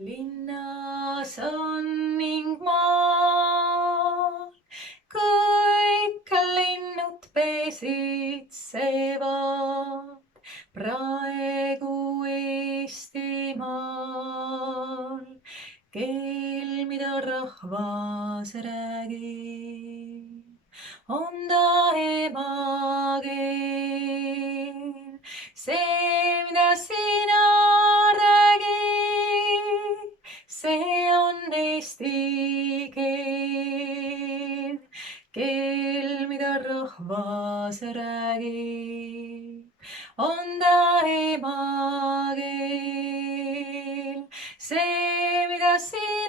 Linnas on ning maal kõik linnud pesitsevad praegu Eestimaal. Keel, mida rahvas räägib, on ta emakeel. See, mida sina räägid, see on eesti keel. Keel, mida rahvas räägib, on ta emakeel. See, mida sina